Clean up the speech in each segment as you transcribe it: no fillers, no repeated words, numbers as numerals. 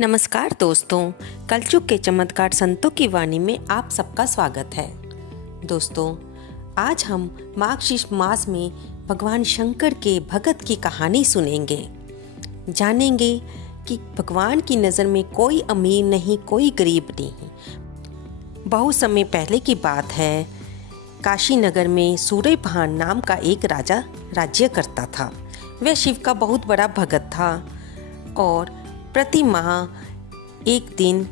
नमस्कार दोस्तों, कलयुग के चमत्कार संतों की वाणी में आप सबका स्वागत है। दोस्तों, आज हम मार्गशीर्ष मास में भगवान शंकर के भगत की कहानी सुनेंगे। जानेंगे कि भगवान की नज़र में कोई अमीर नहीं, कोई गरीब नहीं। बहुत समय पहले की बात है, काशी नगर में सूर्यभान नाम का एक राजा राज्य करता था। वह शिव का बहुत बड़ा भगत था और प्रति माह एक दिन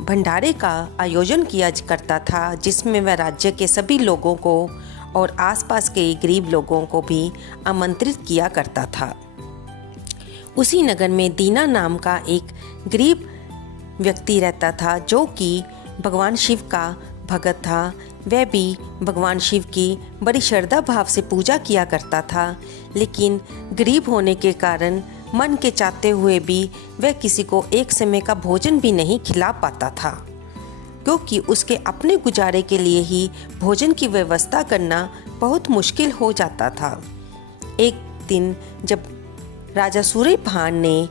भंडारे का आयोजन किया करता था, जिसमें वह राज्य के सभी लोगों को और आसपास के गरीब लोगों को भी आमंत्रित किया करता था। उसी नगर में दीना नाम का एक गरीब व्यक्ति रहता था, जो कि भगवान शिव का भगत था। वह भी भगवान शिव की बड़ी श्रद्धा भाव से पूजा किया करता था, लेकिन गरीब होने के कारण मन के चाहते हुए भी वह किसी को एक समय का भोजन भी नहीं खिला पाता था, क्योंकि उसके अपने गुजारे के लिए ही भोजन की व्यवस्था करना बहुत मुश्किल हो जाता था। एक दिन जब राजा सूर्यभान ने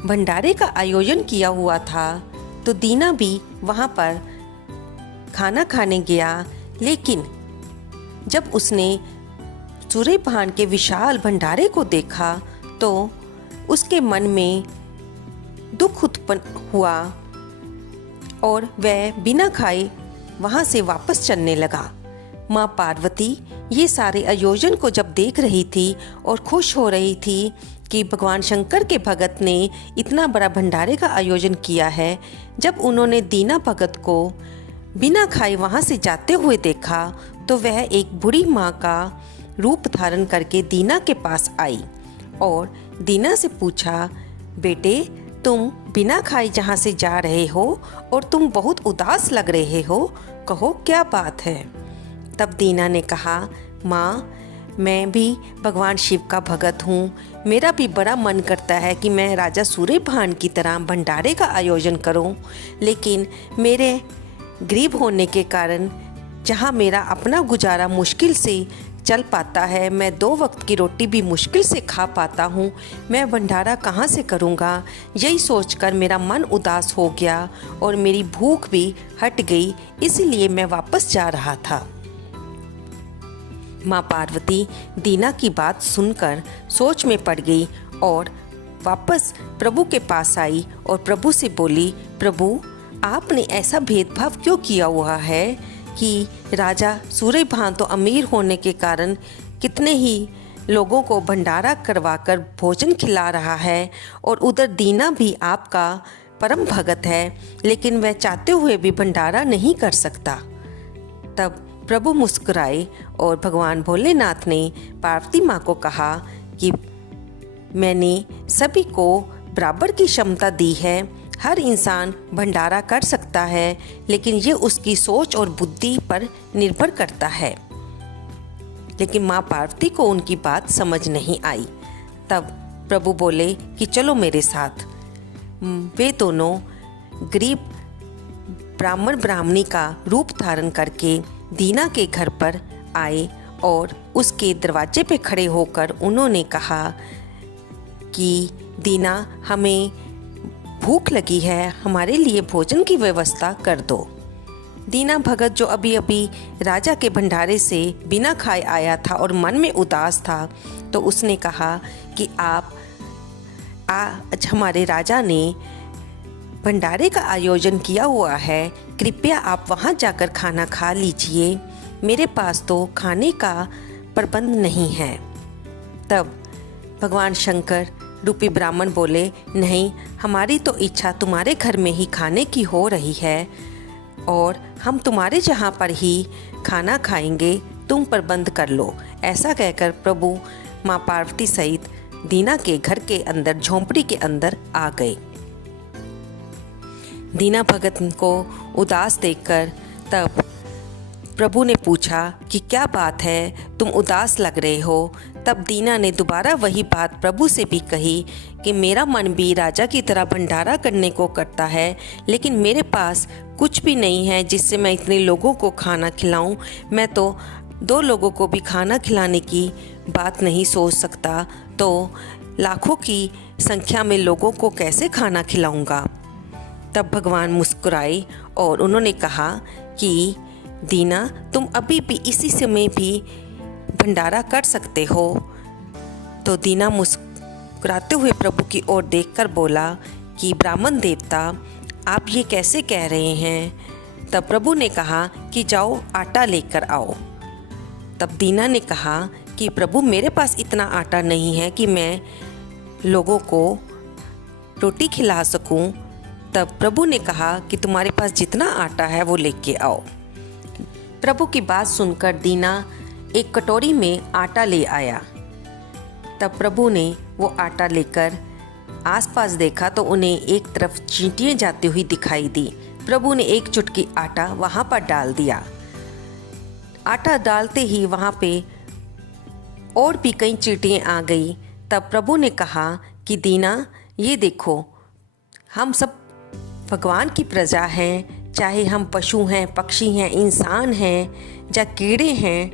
भंडारे का आयोजन किया हुआ था, तो दीना भी वहाँ पर खाना खाने गया, लेकिन जब उसने सूर्यभान के विशाल भंडारे को देखा तो उसके मन में दुख उत्पन्न हुआ और वह बिना खाए वहाँ से वापस चलने लगा। माँ पार्वती ये सारे आयोजन को जब देख रही थी और खुश हो रही थी कि भगवान शंकर के भगत ने इतना बड़ा भंडारे का आयोजन किया है, जब उन्होंने दीना भगत को बिना खाए वहाँ से जाते हुए देखा, तो वह एक बूढ़ी माँ का रूप धारण करके दीना के पास आई और दीना से पूछा, बेटे, तुम बिना खाए जहाँ से जा रहे हो और तुम बहुत उदास लग रहे हो, कहो क्या बात है। तब दीना ने कहा, माँ, मैं भी भगवान शिव का भगत हूँ। मेरा भी बड़ा मन करता है कि मैं राजा सूर्यभान की तरह भंडारे का आयोजन करूँ, लेकिन मेरे गरीब होने के कारण जहाँ मेरा अपना गुजारा मुश्किल से चल पाता है, मैं 2 वक्त की रोटी भी मुश्किल से खा पाता हूँ, मैं भंडारा कहाँ से करूँगा। यही सोचकर मेरा मन उदास हो गया और मेरी भूख भी हट गई, इसलिए मैं वापस जा रहा था। माँ पार्वती दीना की बात सुनकर सोच में पड़ गई और वापस प्रभु के पास आई और प्रभु से बोली, प्रभु, आपने ऐसा भेदभाव क्यों किया हुआ है कि राजा सूर्यभान तो अमीर होने के कारण कितने ही लोगों को भंडारा करवाकर भोजन खिला रहा है, और उधर दीना भी आपका परम भगत है, लेकिन वह चाहते हुए भी भंडारा नहीं कर सकता। तब प्रभु मुस्कुराए और भगवान भोलेनाथ ने पार्वती माँ को कहा कि मैंने सभी को बराबर की क्षमता दी है। हर इंसान भंडारा कर सकता है, लेकिन ये उसकी सोच और बुद्धि पर निर्भर करता है। लेकिन माँ पार्वती को उनकी बात समझ नहीं आई। तब प्रभु बोले कि चलो मेरे साथ। वे दोनों गरीब ब्राह्मण ब्राह्मणी का रूप धारण करके दीना के घर पर आए और उसके दरवाजे पे खड़े होकर उन्होंने कहा कि दीना, हमें भूख लगी है, हमारे लिए भोजन की व्यवस्था कर दो। दीना भगत, जो अभी अभी राजा के भंडारे से बिना खाए आया था और मन में उदास था, तो उसने कहा कि आज हमारे राजा ने भंडारे का आयोजन किया हुआ है, कृपया आप वहाँ जाकर खाना खा लीजिए, मेरे पास तो खाने का प्रबंध नहीं है। तब भगवान शंकर रूपी ब्राह्मण बोले, नहीं, हमारी तो इच्छा तुम्हारे घर में ही खाने की हो रही है और हम तुम्हारे जहाँ पर ही खाना खाएंगे, तुम प्रबंध कर लो। ऐसा कहकर प्रभु माँ पार्वती सहित दीना के घर के अंदर झोंपड़ी के अंदर आ गए। दीना भगत को उदास देखकर तब प्रभु ने पूछा कि क्या बात है, तुम उदास लग रहे हो। तब दीना ने दोबारा वही बात प्रभु से भी कही कि मेरा मन भी राजा की तरह भंडारा करने को करता है, लेकिन मेरे पास कुछ भी नहीं है जिससे मैं इतने लोगों को खाना खिलाऊं। मैं तो 2 लोगों को भी खाना खिलाने की बात नहीं सोच सकता, तो लाखों की संख्या में लोगों को कैसे खाना खिलाऊंगा। तब भगवान मुस्कुराए और उन्होंने कहा कि दीना, तुम अभी भी इसी समय भी भंडारा कर सकते हो। तो दीना मुस्कुराते हुए प्रभु की ओर देखकर बोला कि ब्राह्मण देवता, आप ये कैसे कह रहे हैं। तब प्रभु ने कहा कि जाओ आटा लेकर आओ। तब दीना ने कहा कि प्रभु, मेरे पास इतना आटा नहीं है कि मैं लोगों को रोटी खिला सकूं। तब प्रभु ने कहा कि तुम्हारे पास जितना आटा है वो लेके आओ। प्रभु की बात सुनकर दीना एक कटोरी में आटा ले आया। तब प्रभु ने वो आटा लेकर आसपास देखा तो उन्हें एक तरफ चींटियाँ जाती हुई दिखाई दी। प्रभु ने एक चुटकी आटा वहाँ पर डाल दिया। आटा डालते ही वहाँ पे और भी कई चींटियाँ आ गई। तब प्रभु ने कहा कि दीना, ये देखो, हम सब भगवान की प्रजा हैं, चाहे हम पशु हैं, पक्षी हैं, इंसान हैं या कीड़े हैं,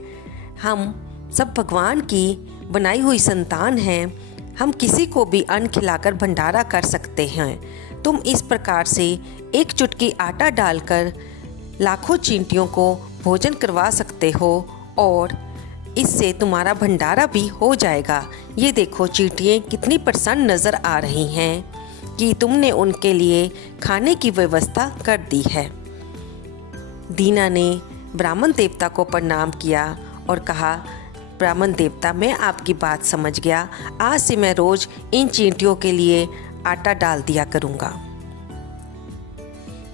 हम सब भगवान की बनाई हुई संतान हैं। हम किसी को भी अन्न खिलाकर भंडारा कर सकते हैं। तुम इस प्रकार से एक चुटकी आटा डालकर लाखों चींटियों को भोजन करवा सकते हो और इससे तुम्हारा भंडारा भी हो जाएगा। ये देखो, चींटियाँ कितनी प्रसन्न नज़र आ रही हैं कि तुमने उनके लिए खाने की व्यवस्था कर दी है। दीना ने ब्राह्मण देवता को प्रणाम किया और कहा, ब्राह्मण देवता, मैं आपकी बात समझ गया। आज से मैं रोज इन चींटियों के लिए आटा डाल दिया करूँगा।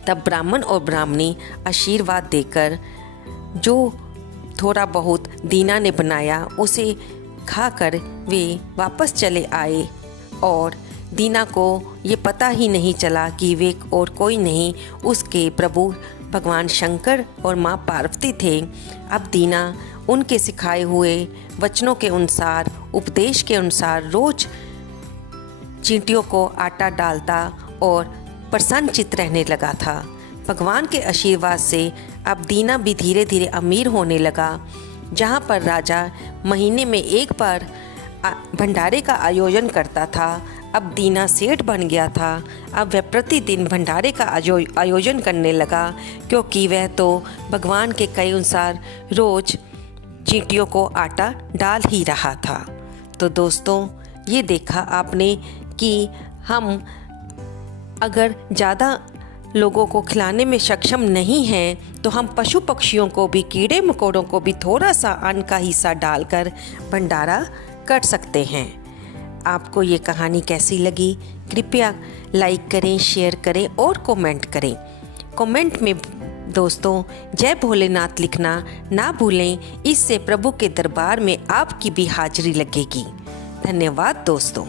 तब ब्राह्मण और ब्राह्मणी आशीर्वाद देकर जो थोड़ा बहुत दीना ने बनाया उसे खाकर वे वापस चले आए और दीना को ये पता ही नहीं चला कि वे और कोई नहीं, उसके प्रभु भगवान शंकर और माँ पार्वती थे। अब दीना उनके सिखाए हुए वचनों के अनुसार, उपदेश के अनुसार रोज चींटियों को आटा डालता और प्रसन्नचित्त रहने लगा था। भगवान के आशीर्वाद से अब दीना भी धीरे धीरे अमीर होने लगा। जहाँ पर राजा महीने में एक बार भंडारे का आयोजन करता था, अब दीना सेठ बन गया था। अब वह प्रतिदिन भंडारे का आयोजन करने लगा, क्योंकि वह तो भगवान के कहे अनुसार रोज चींटियों को आटा डाल ही रहा था। तो दोस्तों, ये देखा आपने कि हम अगर ज़्यादा लोगों को खिलाने में सक्षम नहीं हैं तो हम पशु पक्षियों को भी, कीड़े मकोड़ों को भी थोड़ा सा अन्न का हिस्सा डालकर भंडारा कर सकते हैं। आपको ये कहानी कैसी लगी? कृपया लाइक करें, शेयर करें और कमेंट करें। कमेंट में दोस्तों जय भोलेनाथ लिखना ना भूलें, इससे प्रभु के दरबार में आपकी भी हाजिरी लगेगी। धन्यवाद दोस्तों।